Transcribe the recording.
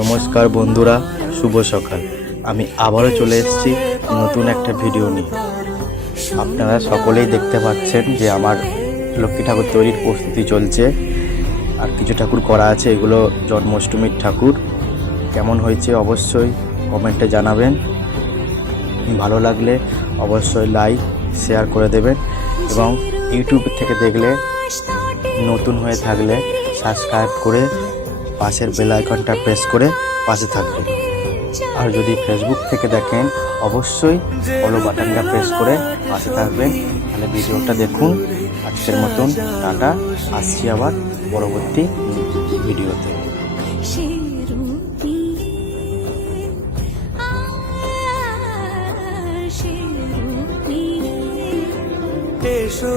নমস্কার বন্ধুরা, শুভ সকাল। আমি আবারও চলে এসেছি নতুন একটা ভিডিও নিয়ে। আপনারা সকলেই দেখতে পাচ্ছেন যে আমার লক্ষ্মী ঠাকুর তৈরির প্রস্তুতি চলছে, আর কিছু ঠাকুর করা আছে। এগুলো জন্মাষ্টমীর ঠাকুর। কেমন হয়েছে অবশ্যই কমেন্টে জানাবেন। ভালো লাগলে অবশ্যই লাইক শেয়ার করে দেবেন, এবং ইউটিউব থেকে দেখলে নতুন হয়ে থাকলে সাবস্ক্রাইব করে পাশের বেল আইকনটা প্রেস করে পাশে থাকবেন। আর যদি ফেসবুক থেকে দেখেন অবশ্যই ফলো বাটনটা প্রেস করে পাশে থাকবেন। তাহলে ভিডিওটা দেখুন। আজকের মতন টাটা, আসছি আবার পরবর্তী ভিডিওতে। এসো